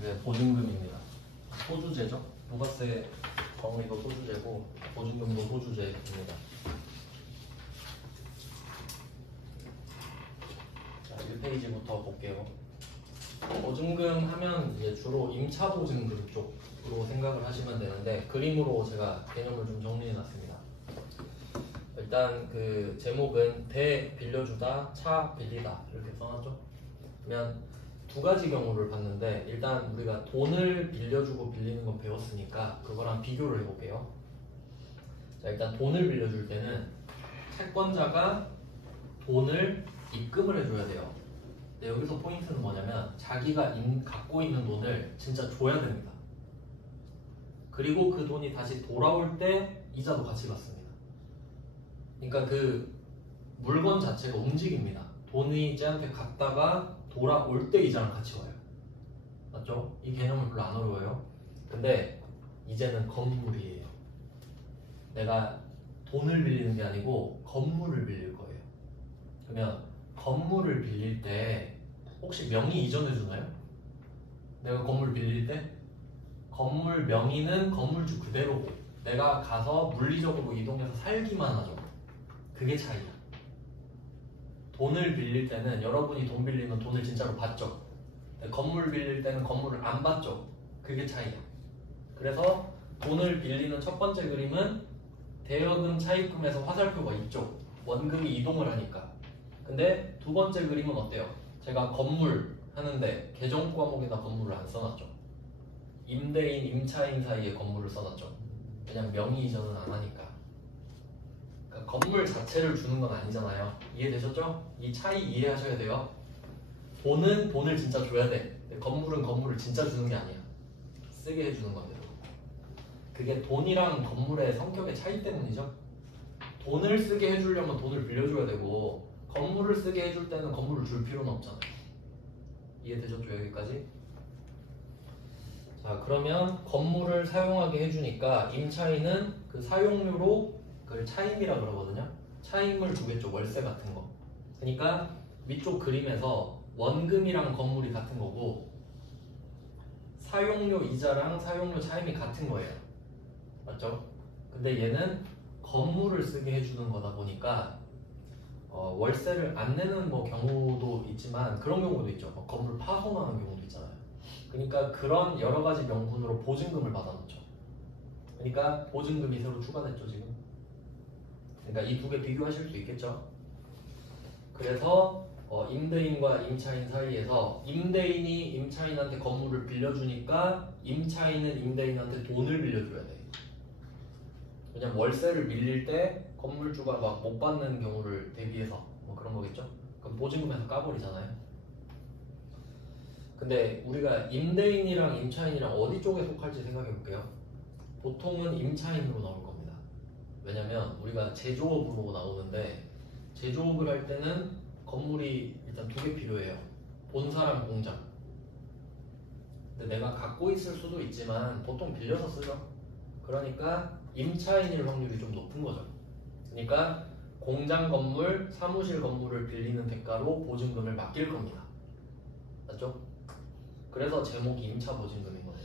이게 보증금입니다. 소주제죠. 부가세 정의도 소주제고 보증금도 소주제입니다. 자, 1페이지부터 볼게요. 보증금 하면 이제 주로 임차보증금 쪽으로 생각을 하시면 되는데 그림으로 제가 개념을 좀 정리해 놨습니다. 일단 그 제목은 대 빌려주다, 차 빌리다 이렇게 써놨죠. 그러면 두 가지 경우를 봤는데 일단 우리가 돈을 빌려주고 빌리는 건 배웠으니까 그거랑 비교를 해볼게요. 자, 일단 돈을 빌려줄 때는 채권자가 돈을 입금을 해줘야 돼요. 근데 여기서 포인트는 뭐냐면 자기가 갖고 있는 돈을 진짜 줘야 됩니다. 그리고 그 돈이 다시 돌아올 때 이자도 같이 받습니다. 그러니까 그 물건 자체가 움직입니다. 돈이 쟤한테 갔다가 돌아올 때 이자랑 같이 와요. 맞죠? 이 개념은 별로 안 어려워요. 근데 이제는 건물이에요. 내가 돈을 빌리는 게 아니고 건물을 빌릴 거예요. 그러면 건물을 빌릴 때 혹시 명의 이전해 주나요? 내가 건물 빌릴 때 건물 명의는 건물주 그대로고 내가 가서 물리적으로 이동해서 살기만 하죠. 그게 차이야. 돈을 빌릴 때는 여러분이 돈 빌리면 돈을 진짜로 받죠. 건물 빌릴 때는 건물을 안 받죠. 그게 차이야. 그래서 돈을 빌리는 첫 번째 그림은 대여금 차입금에서 화살표가 있죠. 원금이 이동을 하니까. 근데 두 번째 그림은 어때요? 제가 건물 하는데 계정 과목에다 건물을 안 써놨죠. 임대인, 임차인 사이에 건물을 써놨죠. 그냥 명의 이전은 안 하니까. 그러니까 건물 자체를 주는 건 아니잖아요. 이해되셨죠? 이 차이 이해하셔야 돼요. 돈은 돈을 진짜 줘야 돼. 근데 건물은 건물을 진짜 주는 게 아니야. 쓰게 해주는 건데. 그게 돈이랑 건물의 성격의 차이 때문이죠. 돈을 쓰게 해주려면 돈을 빌려줘야 되고 건물을 쓰게 해줄 때는 건물을 줄 필요는 없잖아요. 이해되셨죠? 여기까지? 자, 그러면 건물을 사용하게 해주니까 임차인은 그 사용료로 그걸 차임이라 그러거든요. 차임을 주겠죠. 월세 같은 거. 그러니까 위쪽 그림에서 원금이랑 건물이 같은 거고 사용료 이자랑 사용료 차임이 같은 거예요. 맞죠? 근데 얘는 건물을 쓰게 해주는 거다 보니까 월세를 안 내는 뭐 경우도 있지만 그런 경우도 있죠. 건물 파손하는 경우도 있잖아요. 그러니까 그런 여러 가지 명분으로 보증금을 받아놓죠. 그러니까 보증금이 새로 추가됐죠 지금. 그러니까 이 두 개 비교하실 수 있겠죠. 그래서 임대인과 임차인 사이에서 임대인이 임차인한테 건물을 빌려주니까 임차인은 임대인한테 돈을 빌려줘야 돼. 왜냐면 월세를 밀릴 때 건물주가 막 못 받는 경우를 대비해서 뭐 그런 거겠죠. 그럼 보증금에서 까버리잖아요. 근데 우리가 임대인이랑 임차인이랑 어디 쪽에 속할지 생각해 볼게요. 보통은 임차인으로 나올 겁니다. 왜냐면 우리가 제조업으로 나오는데 제조업을 할 때는 건물이 일단 두 개 필요해요. 본사랑 공장. 근데 내가 갖고 있을 수도 있지만 보통 빌려서 쓰죠. 그러니까 임차인일 확률이 좀 높은 거죠. 그러니까 공장 건물, 사무실 건물을 빌리는 대가로 보증금을 맡길 겁니다. 맞죠? 그래서 제목이 임차 보증금인 거예요.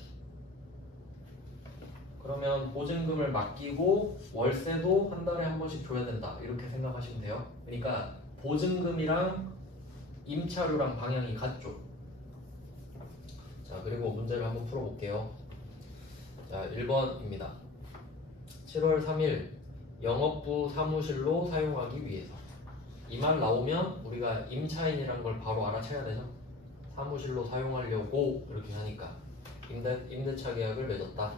그러면 보증금을 맡기고 월세도 한 달에 한 번씩 줘야 된다 이렇게 생각하시면 돼요. 그러니까 보증금이랑 임차료랑 방향이 같죠. 자, 그리고 문제를 한번 풀어볼게요. 자, 1번입니다. 7월 3일 영업부 사무실로 사용하기 위해서. 이 말 나오면 우리가 임차인이란 걸 바로 알아채야 되죠. 사무실로 사용하려고 이렇게 하니까 임대차 계약을 맺었다.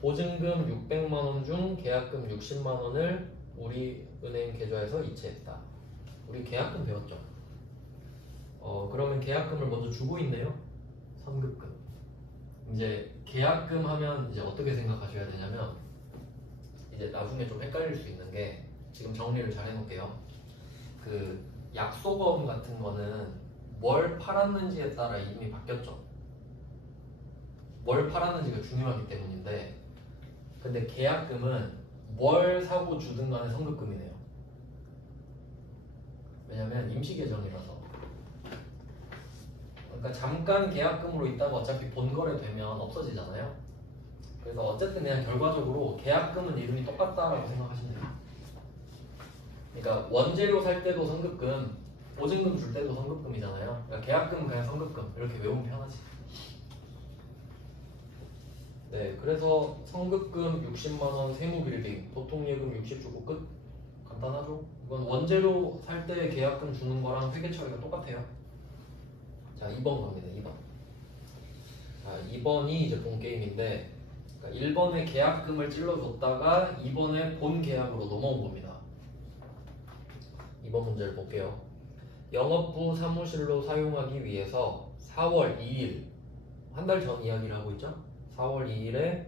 보증금 600만원 중 계약금 60만원을 우리 은행 계좌에서 이체했다. 우리 계약금 배웠죠. 그러면 계약금을 먼저 주고 있네요. 선급금. 이제 계약금 하면 이제 어떻게 생각하셔야 되냐면 이제 나중에 좀 헷갈릴 수 있는 게 지금 정리를 잘 해놓을게요. 그 약속어음 같은 거는 뭘 팔았는지에 따라 이미 바뀌었죠. 뭘 팔았는지가 중요하기 때문인데 근데 계약금은 뭘 사고 주든 간에 선급금이네요. 왜냐면 임시계정이라서 그러니까 잠깐 계약금으로 있다가 어차피 본거래 되면 없어지잖아요. 그래서 어쨌든 그냥 결과적으로 계약금은 이름이 똑같다라고 생각하시면 돼요. 그러니까 원재료 살 때도 선급금, 보증금 줄 때도 선급금이잖아요. 그러니까 계약금은 그냥 선급금 이렇게 외우면 편하지. 네, 그래서 선급금 60만원 세무빌딩, 보통예금 60 주고 끝. 간단하죠? 이건 원재료 살 때 계약금 주는 거랑 회계 처리가 똑같아요. 자, 2번 갑니다. 2번. 자, 2번이 이제 본 게임인데, 그러니까 1번에 계약금을 찔러줬다가 2번에 본 계약으로 넘어온 겁니다. 2번 문제를 볼게요. 영업부 사무실로 사용하기 위해서 4월 2일, 한 달 전 이야기를 하고 있죠? 4월 2일에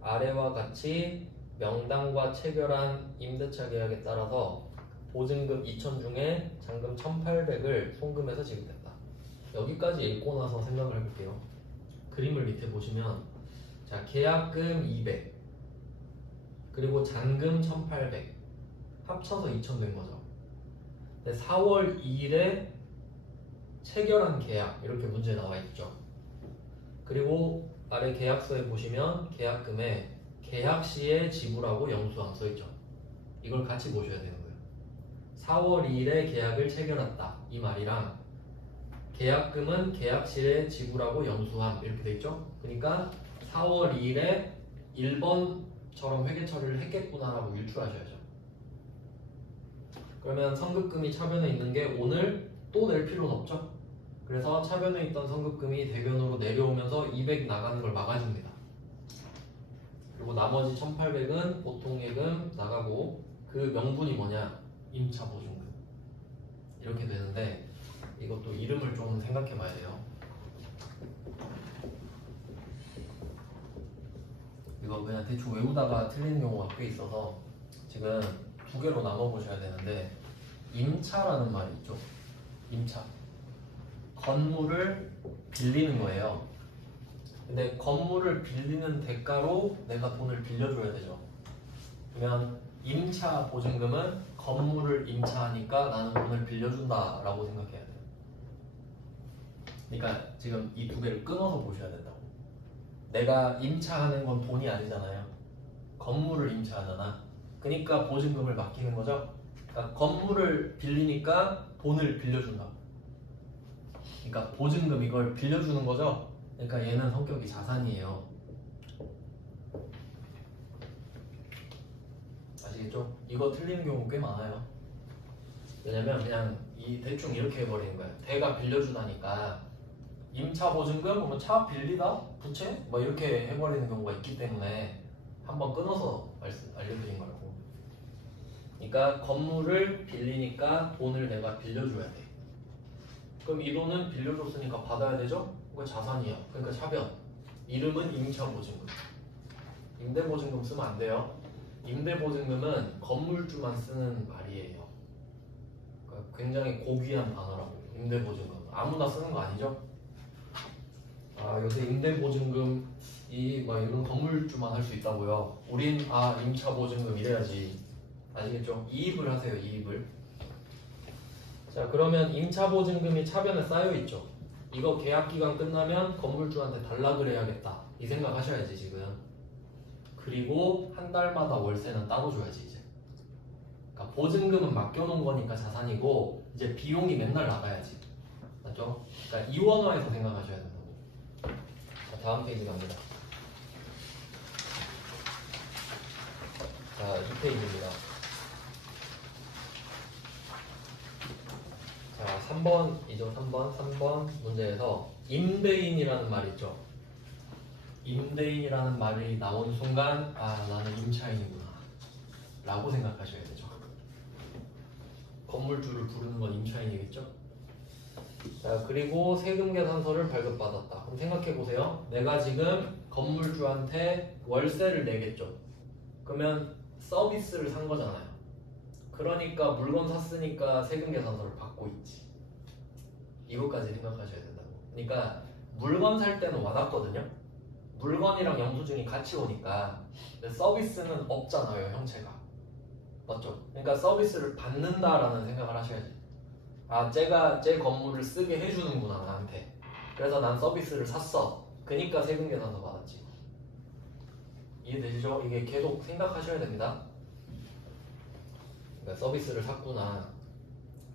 아래와 같이 명당과 체결한 임대차 계약에 따라서 보증금 2,000 중에 잔금 1,800을 송금해서 지급했다. 여기까지 읽고 나서 생각을 해볼게요. 그림을 밑에 보시면, 자, 계약금 200 그리고 잔금 1,800 합쳐서 2,000 된 거죠. 근데 4월 2일에 체결한 계약 이렇게 문제 나와 있죠. 그리고 아래 계약서에 보시면 계약금에 계약 시에 지불하고 영수함 써있죠. 이걸 같이 보셔야 되는 거예요. 4월 2일에 계약을 체결했다 이 말이랑 계약금은 계약 시에 지불하고 영수함 이렇게 돼 있죠. 그러니까 4월 2일에 1번처럼 회계 처리를 했겠구나라고 유추하셔야죠. 그러면 선급금이 차변에 있는 게 오늘 또 낼 필요는 없죠. 그래서 차변에 있던 선급금이 대변으로 내려오면서 200 나가는 걸 막아줍니다. 그리고 나머지 1,800은 보통예금 나가고 그 명분이 뭐냐? 임차보증금. 이렇게 되는데 이것도 이름을 좀 생각해 봐야 돼요. 이거 그냥 대충 외우다가 틀리는 경우가 꽤 있어서 지금 두 개로 나눠 보셔야 되는데, 임차라는 말이 있죠. 임차. 건물을 빌리는 거예요. 근데 건물을 빌리는 대가로 내가 돈을 빌려줘야 되죠. 그러면 임차 보증금은 건물을 임차하니까 나는 돈을 빌려준다 라고 생각해야 돼요. 그러니까 지금 이 두 개를 끊어서 보셔야 된다고. 내가 임차하는 건 돈이 아니잖아요. 건물을 임차하잖아. 그러니까 보증금을 맡기는 거죠. 그러니까 건물을 빌리니까 돈을 빌려준다. 그러니까 보증금 이걸 빌려주는 거죠. 그러니까 얘는 성격이 자산이에요. 아시겠죠? 이거 틀리는 경우 꽤 많아요. 왜냐면 그냥 이 대충 이렇게 해버리는 거예요. 대가 빌려주다니까 임차 보증금, 뭐 차 빌리다, 부채 뭐 이렇게 해버리는 경우가 있기 때문에 한번 끊어서 알려드린 거라고. 그러니까 건물을 빌리니까 돈을 내가 빌려줘야 돼. 그럼 이 돈은 빌려줬으니까 받아야 되죠? 그거 자산이야. 그러니까 차변. 이름은 임차보증금. 임대보증금 쓰면 안 돼요. 임대보증금은 건물주만 쓰는 말이에요. 그러니까 굉장히 고귀한 단어라고. 임대보증금. 아무나 쓰는 거 아니죠? 아, 요새 임대보증금 막 이런 건물주만 할 수 있다고요. 우린 임차보증금 이래야지. 아시겠죠? 이입을 하세요. 이입을. 자, 그러면 임차보증금이 차변에 쌓여있죠. 이거 계약기간 끝나면 건물주한테 달라 그래야겠다 이 생각 하셔야지 지금. 그리고 한 달마다 월세는 따로 줘야지 이제. 그러니까 보증금은 맡겨놓은 거니까 자산이고 이제 비용이 맨날 나가야지. 맞죠? 그러니까 이원화해서 생각하셔야 된다고. 자, 다음 페이지 갑니다. 자, 2페이지입니다. 자, 3번이죠. 3번 문제에서 임대인이라는 말이 있죠. 임대인이라는 말이 나온 순간 나는 임차인이구나 라고 생각하셔야 되죠. 건물주를 부르는 건 임차인이겠죠. 자, 그리고 세금계산서를 발급받았다. 그럼 생각해보세요. 내가 지금 건물주한테 월세를 내겠죠. 그러면 서비스를 산 거잖아요. 그러니까 물건 샀으니까 세금계산서를 받고 있지. 이것까지 생각하셔야 된다고. 그러니까 물건 살 때는 와닿거든요. 물건이랑 영수증이 같이 오니까. 서비스는 없잖아요, 형체가. 맞죠? 그러니까 서비스를 받는다라는 생각을 하셔야지. 쟤가 제 건물을 쓰게 해주는구나 나한테. 그래서 난 서비스를 샀어. 그니까 세금 계산서 받았지. 이해되시죠? 이게 계속 생각하셔야 됩니다. 그러니까 서비스를 샀구나.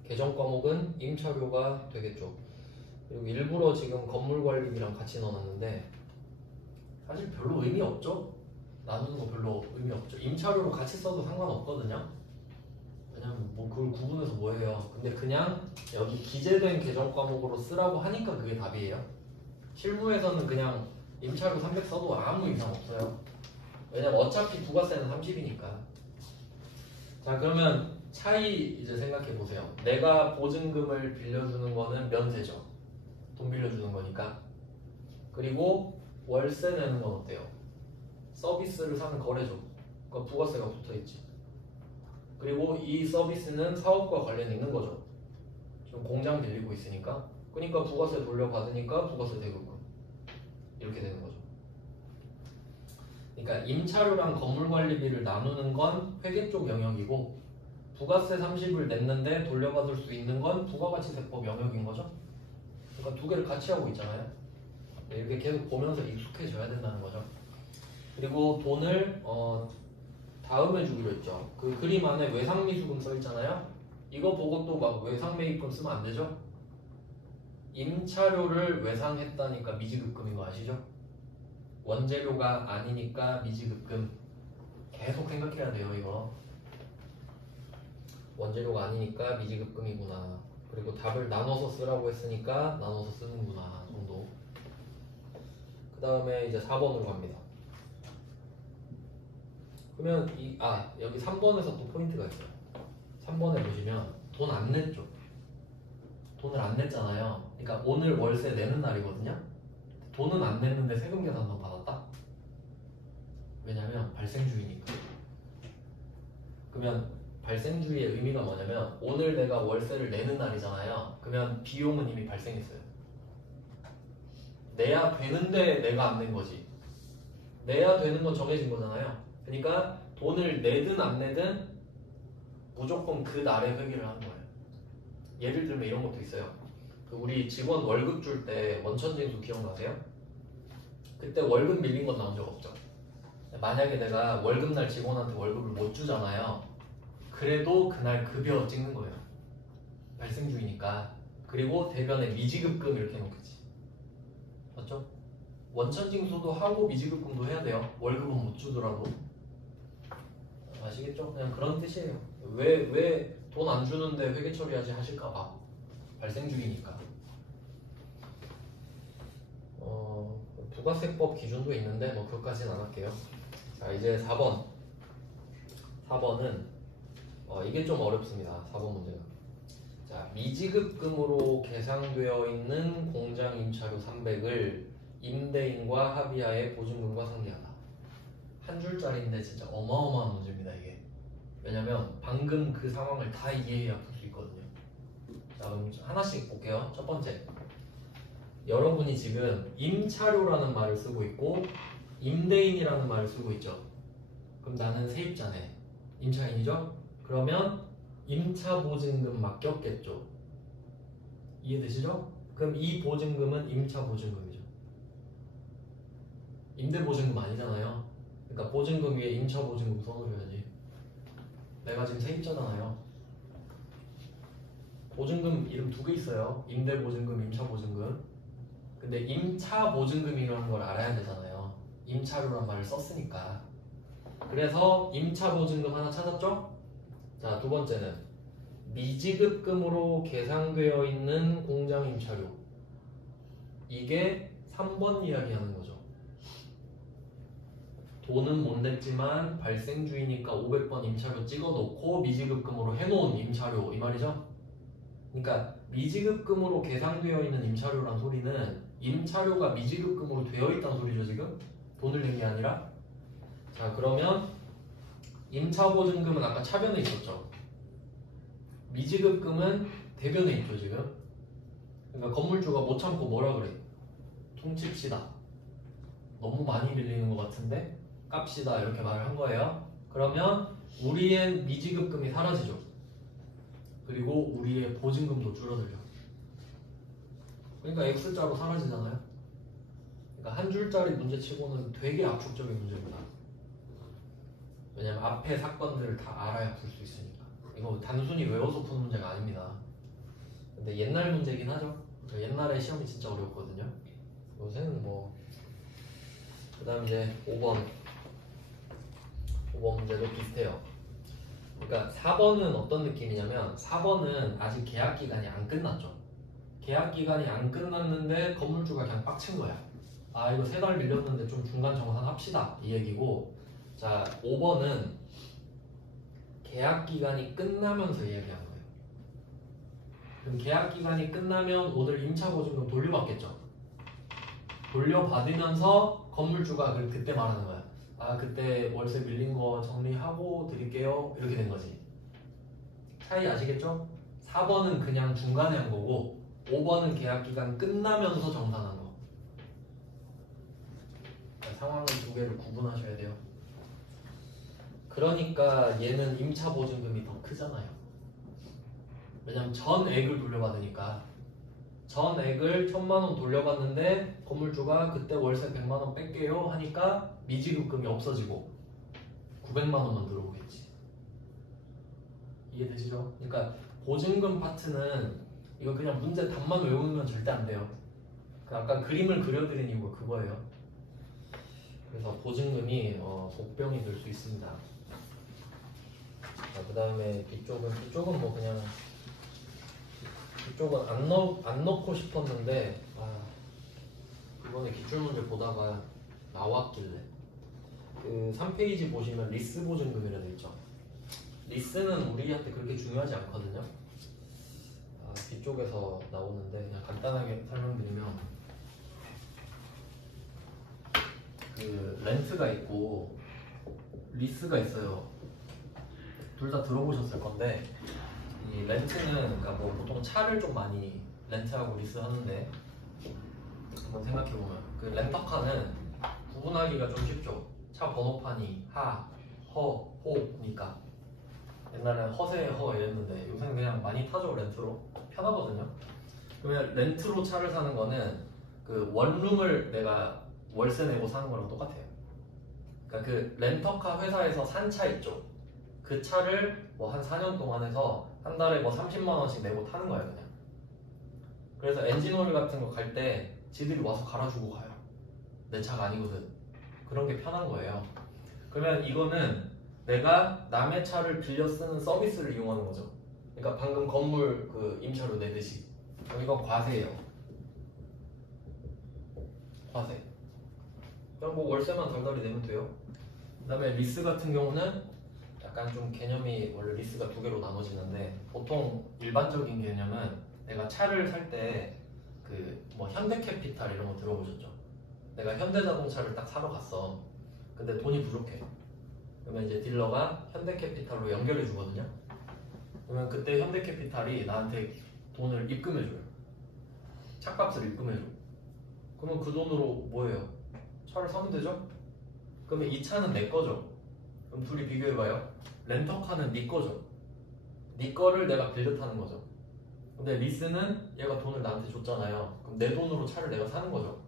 계정 과목은 임차료가 되겠죠. 그리고 일부러 지금 건물관리비랑 같이 넣어놨는데 사실 별로 의미 없죠? 나누는 거 별로 의미 없죠. 임차료로 같이 써도 상관없거든요. 왜냐면 뭐 그걸 구분해서 뭐해요. 근데 그냥 여기 기재된 계정 과목으로 쓰라고 하니까 그게 답이에요. 실무에서는 그냥 임차료 300 써도 아무 이상 없어요. 왜냐면 어차피 부가세는 30이니까. 자, 그러면 차이 이제 생각해 보세요. 내가 보증금을 빌려주는 거는 면세죠. 돈 빌려주는 거니까. 그리고 월세 내는 건 어때요? 서비스를 사는 거래죠. 그러니까 부가세가 붙어있지. 그리고 이 서비스는 사업과 관련이 있는 거죠. 지금 공장 빌리고 있으니까. 그러니까 부가세 돌려받으니까 부가세 대금분. 이렇게 되는 거죠. 그러니까 임차료랑 건물관리비를 나누는 건 회계 쪽 영역이고 부가세 30을 냈는데 돌려받을 수 있는 건 부가가치세법 영역인 거죠. 그러니까 두 개를 같이 하고 있잖아요. 이렇게 계속 보면서 익숙해져야 된다는 거죠. 그리고 돈을 다음에 주기로 했죠. 그 그림 안에 외상미수금 써 있잖아요. 이거 보고 또 막 외상매입금 쓰면 안 되죠. 임차료를 외상했다니까 미지급금인 거 아시죠? 원재료가 아니니까 미지급금. 계속 생각해야 돼요 이거. 원재료가 아니니까 미지급금이구나. 그리고 답을 나눠서 쓰라고 했으니까 나눠서 쓰는구나 정도. 그 다음에 이제 4번으로 갑니다. 그러면 여기 3번에서 또 포인트가 있어요. 3번에 보시면 돈 안 냈죠. 돈을 안 냈잖아요. 그러니까 오늘 월세 내는 날이거든요. 돈은 안 냈는데 세금 계산서 받았다? 왜냐면 발생주의니까. 그러면 발생주의의 의미가 뭐냐면 오늘 내가 월세를 내는 날이잖아요. 그러면 비용은 이미 발생했어요. 내야 되는데 내가 안 낸 거지. 내야 되는 건 정해진 거잖아요. 그러니까 돈을 내든 안 내든 무조건 그 날에 회계를 하는 거예요. 예를 들면 이런 것도 있어요. 우리 직원 월급 줄 때 원천징수 기억나세요? 그때 월급 밀린 건 나온 적 없죠. 만약에 내가 월급날 직원한테 월급을 못 주잖아요. 그래도 그날 급여 찍는 거예요. 발생주의니까. 그리고 대변에 미지급금 이렇게 해놓겠지. 맞죠? 원천징수도 하고 미지급금도 해야 돼요. 월급은 못 주더라도. 아시겠죠? 그냥 그런 뜻이에요. 왜 돈 안 주는데 회계 처리하지 하실까봐. 발생주의니까. 부가세법 기준도 있는데 뭐 그것까지는 안 할게요. 자, 이제 4번. 4번은 이게 좀 어렵습니다. 4번 문제가. 자, 미지급금으로 계상되어 있는 공장 임차료 300을 임대인과 합의하에 보증금과 상계하다. 한 줄짜리인데 진짜 어마어마한 문제입니다 이게. 왜냐면 방금 그 상황을 다 이해해야 풀 수 있거든요. 자, 그럼 하나씩 볼게요. 첫 번째, 여러분이 지금 임차료라는 말을 쓰고 있고 임대인이라는 말을 쓰고 있죠. 그럼 나는 세입자네, 임차인이죠. 그러면 임차보증금 맡겼겠죠. 이해되시죠? 그럼 이 보증금은 임차보증금이죠. 임대보증금 아니잖아요. 그러니까 보증금 위에 임차보증금 써놓으셔야지. 내가 지금 세입자잖아요. 보증금 이름 두 개 있어요. 임대보증금, 임차보증금. 근데 임차보증금이라는 걸 알아야 되잖아요. 임차료란 말을 썼으니까. 그래서 임차보증금 하나 찾았죠? 자, 두 번째는 미지급금으로 계상되어 있는 공장 임차료. 이게 3번 이야기하는 거죠. 돈은 못 냈지만 발생주의니까 500번 임차료 찍어놓고 미지급금으로 해놓은 임차료 이 말이죠. 그러니까 미지급금으로 계상되어 있는 임차료란 소리는 임차료가 미지급금으로 되어 있다는 소리죠 지금? 돈을 낸 게 아니라. 자, 그러면 임차보증금은 아까 차변에 있었죠. 미지급금은 대변에 있죠 지금. 그러니까 건물주가 못 참고 뭐라 그래? 퉁칩시다. 너무 많이 빌리는 것 같은데 깝시다 이렇게 말을 한 거예요. 그러면 우리의 미지급금이 사라지죠. 그리고 우리의 보증금도 줄어들죠. 그러니까 X자로 사라지잖아요. 그러니까 한 줄짜리 문제치고는 되게 압축적인 문제입니다. 왜냐면 앞에 사건들을 다 알아야 풀 수 있으니까. 이거 단순히 외워서 푸는 문제가 아닙니다. 근데 옛날 문제긴 하죠. 옛날에 시험이 진짜 어려웠거든요. 요새는 뭐. 그 다음 이제 5번 문제도 비슷해요. 그러니까 4번은 어떤 느낌이냐면 4번은 아직 계약 기간이 안 끝났죠. 계약 기간이 안 끝났는데 건물주가 그냥 빡친 거야. 아 이거 3달 밀렸는데 좀 중간 정산합시다 이 얘기고, 자 5번은 계약 기간이 끝나면서 이야기한 거예요. 그럼 계약 기간이 끝나면 오늘 임차 보증금 돌려받겠죠. 돌려받으면서 건물주가 그때 말하는 거야. 아 그때 월세 밀린 거 정리하고 드릴게요 이렇게 된 거지. 차이 아시겠죠? 4번은 그냥 중간에 한 거고 5번은 계약기간 끝나면서 정산한 거. 상황을 두 개를 구분하셔야 돼요. 그러니까 얘는 임차 보증금이 더 크잖아요. 왜냐면 전액을 돌려받으니까. 전액을 1000만원 돌려받는데 건물주가 그때 월세 100만원 뺄게요 하니까 미지급금이 없어지고 900만원만 들어오겠지. 이해되시죠? 그러니까 보증금 파트는 이거 그냥 문제 답만 외우면 절대 안 돼요. 아까 그림을 그려드린 이유가 그거예요. 그래서 보증금이 복병이 될 수 있습니다. 그 다음에 이쪽은 뭐 그냥 이쪽은 안 넣고 싶었는데 이번에 기출문제 보다가 나왔길래 그 3페이지 보시면 리스 보증금이라 돼 있죠. 리스는 우리한테 그렇게 중요하지 않거든요. 뒤쪽에서 나오는데 그냥 간단하게 설명드리면 그 렌트가 있고 리스가 있어요. 둘 다 들어보셨을 건데 이 렌트는 그러니까 뭐 보통 차를 좀 많이 렌트하고 리스하는데 한번 생각해보면 그 렌터카는 구분하기가 좀 쉽죠. 차 번호판이 하, 허, 호니까 옛날에는 허세, 허 이랬는데 요새는 그냥 많이 타죠. 렌트로 편하거든요. 그러면 렌트로 차를 사는 거는 그 원룸을 내가 월세 내고 사는 거랑 똑같아요. 그러니까 그 렌터카 회사에서 산 차 있죠. 그 차를 뭐 한 4년 동안 해서 한 달에 뭐 30만 원씩 내고 타는 거예요 그냥. 그래서 엔진오일 같은 거 갈 때 지들이 와서 갈아주고 가요. 내 차가 아니거든. 그런 게 편한 거예요. 그러면 이거는 내가 남의 차를 빌려 쓰는 서비스를 이용하는 거죠. 그러니까 방금 건물 그 임차료 내듯이. 이건 과세예요. 과세. 그냥 뭐 월세만 달달이 내면 돼요. 그 다음에 리스 같은 경우는 약간 좀 개념이 원래 리스가 두 개로 나눠지는데 보통 일반적인 개념은 내가 차를 살 때 그 뭐 현대캐피탈 이런 거 들어보셨죠? 내가 현대자동차를 딱 사러 갔어. 근데 돈이 부족해. 그러면 이제 딜러가 현대캐피탈로 연결해 주거든요. 그러면 그때 현대캐피탈이 나한테 돈을 입금해 줘요. 차값을 입금해 줘. 그러면 그 돈으로 뭐예요? 차를 사면 되죠? 그러면 이 차는 내 거죠. 그럼 둘이 비교해봐요. 렌터카는 네 거죠. 네 거를 내가 빌려 타는 거죠. 근데 리스는 얘가 돈을 나한테 줬잖아요. 그럼 내 돈으로 차를 내가 사는 거죠.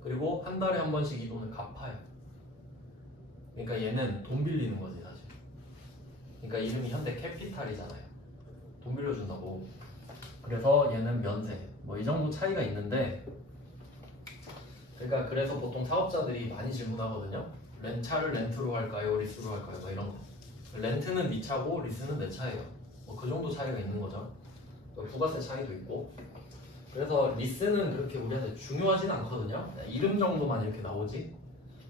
그리고 한 달에 한 번씩 이 돈을 갚아요. 그러니까 얘는 돈 빌리는 거지 사실. 그러니까 이름이 현대캐피탈이잖아요. 돈 빌려준다고. 그래서 얘는 면세. 뭐 이 정도 차이가 있는데, 그러니까 그래서 보통 사업자들이 많이 질문하거든요. 차를 렌트로 할까요? 리스로 할까요? 뭐 이런 거. 렌트는 네 차고 리스는 내 차예요. 뭐 그 정도 차이가 있는 거죠. 부가세 차이도 있고. 그래서 리스는 그렇게 우리한테 중요하진 않거든요. 이름 정도만 이렇게 나오지.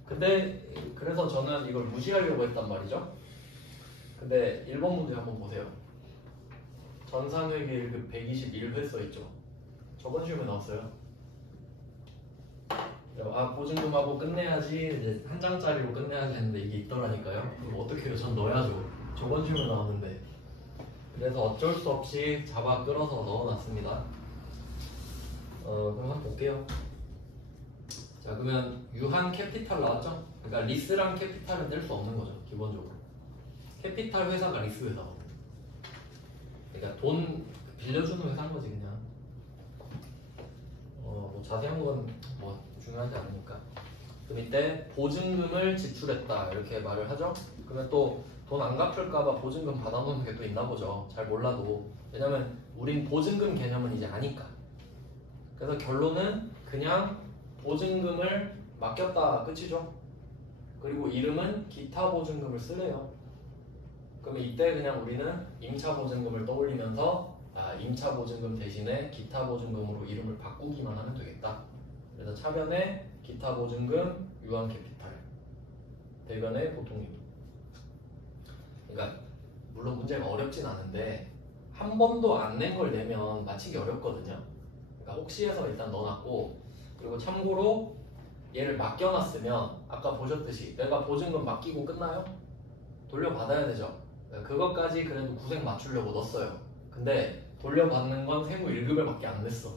근데 그래서 저는 이걸 무시하려고 했단 말이죠. 근데 1번 문제 한번 보세요. 전산회계 1급 121회 써있죠. 저번 시험에 나왔어요. 보증금하고 끝내야지, 이제 한 장짜리로 끝내야지 했는데 이게 있더라니까요. 그럼 어떻게 해요? 전 넣어야죠. 저번 시험에 나왔는데. 그래서 어쩔 수 없이 잡아 끌어서 넣어놨습니다. 그럼 한번 볼게요. 자, 그러면 유한 캐피탈 나왔죠? 그러니까 리스랑 캐피탈은 뗄 수 없는 거죠, 기본적으로. 캐피탈 회사가 리스 회사거든요. 그러니까 돈 빌려주는 회사인 거지, 그냥. 자세한 건 뭐 중요하지 않으니까. 그럼 이때 보증금을 지출했다 이렇게 말을 하죠. 그러면 또 돈 안 갚을까봐 보증금 받아놓은 게 또 있나 보죠. 잘 몰라도. 왜냐면 우린 보증금 개념은 이제 아니까. 그래서 결론은 그냥 보증금을 맡겼다 끝이죠. 그리고 이름은 기타 보증금을 쓰래요. 그러면 이때 그냥 우리는 임차 보증금을 떠올리면서 임차 보증금 대신에 기타 보증금으로 이름을 바꾸기만 하면 되겠다. 그래서 차변에 기타 보증금 유한 캐피탈, 대변에 보통이익. 그러니까 물론 문제가 어렵진 않은데 한 번도 안 낸 걸 내면 맞히기 어렵거든요. 그러니까 혹시 해서 일단 넣어놨고, 그리고 참고로 얘를 맡겨놨으면 아까 보셨듯이 내가 보증금 맡기고 끝나요? 돌려받아야 되죠. 그것까지 그래도 구색 맞추려고 넣었어요. 근데 돌려받는 건 세무 1급을 밖에 안 냈어.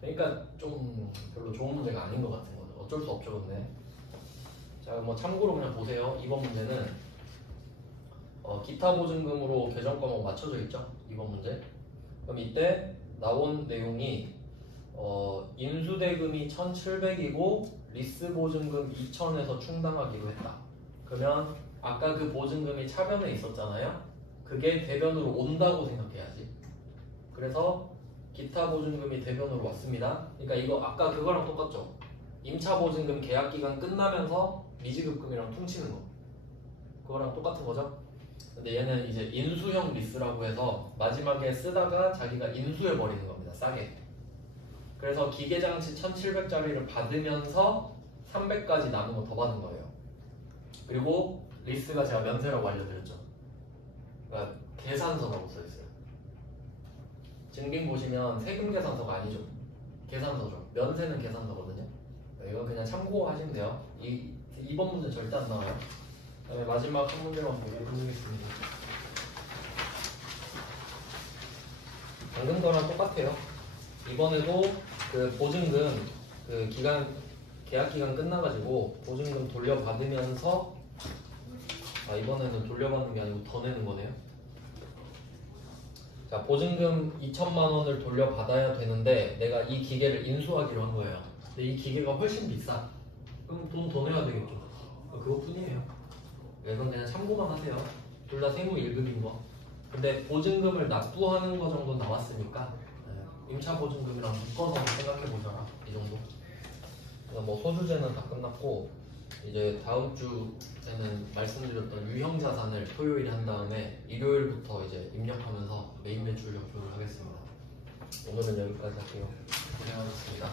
그러니까 좀 별로 좋은 문제가 아닌 것 같은 거죠. 어쩔 수 없죠, 근데. 자, 뭐 참고로 그냥 보세요. 이번 문제는 기타 보증금으로 계정 과목 맞춰져 있죠? 이번 문제. 그럼 이때 나온 내용이 인수대금이 1,700이고 리스 보증금 2,000에서 충당하기로 했다. 그러면 아까 그 보증금이 차변에 있었잖아요. 그게 대변으로 온다고 생각해야지. 그래서 기타 보증금이 대변으로 왔습니다. 그러니까 이거 아까 그거랑 똑같죠. 임차 보증금 계약 기간 끝나면서 미지급금이랑 퉁치는 거. 그거랑 똑같은 거죠. 근데 얘는 이제 인수형 리스라고 해서 마지막에 쓰다가 자기가 인수해 버리는 겁니다. 싸게. 그래서 기계장치 1,700짜리를 받으면서 300까지 남은 거 더 받은 거예요. 그리고 리스가 제가 면세라고 알려드렸죠. 그러니까 계산서라고 써있어요. 증빙 보시면 세금 계산서가 아니죠. 계산서죠. 면세는 계산서거든요. 이건 그냥 참고하시면 돼요. 이번 문제 절대 안 나와요. 그다음에 마지막 한 문제만 보고 끝내겠습니다. 방금 거랑 똑같아요. 이번에도 그 보증금 그 계약 기간 끝나가지고 보증금 돌려받으면서 이번에는 돌려받는 게 아니고 더 내는 거네요. 자, 보증금 2천만 원을 돌려받아야 되는데 내가 이 기계를 인수하기로 한 거예요. 근데 이 기계가 훨씬 비싸. 그럼 돈 더 내야 되겠죠. 그것뿐이에요. 이건 그냥 참고만 하세요. 둘 다 세무 1급인 거. 근데 보증금을 납부하는 거 정도 나왔으니까 임차 보증금이랑 묶어서 생각해 보셔라. 이 정도. 뭐 소주제는 다 끝났고 이제 다음 주에는 말씀드렸던 유형 자산을 토요일에 한 다음에 일요일부터 이제 입력하면서 메인 매출 발표를 하겠습니다. 오늘은 여기까지 할게요. 고생하셨습니다.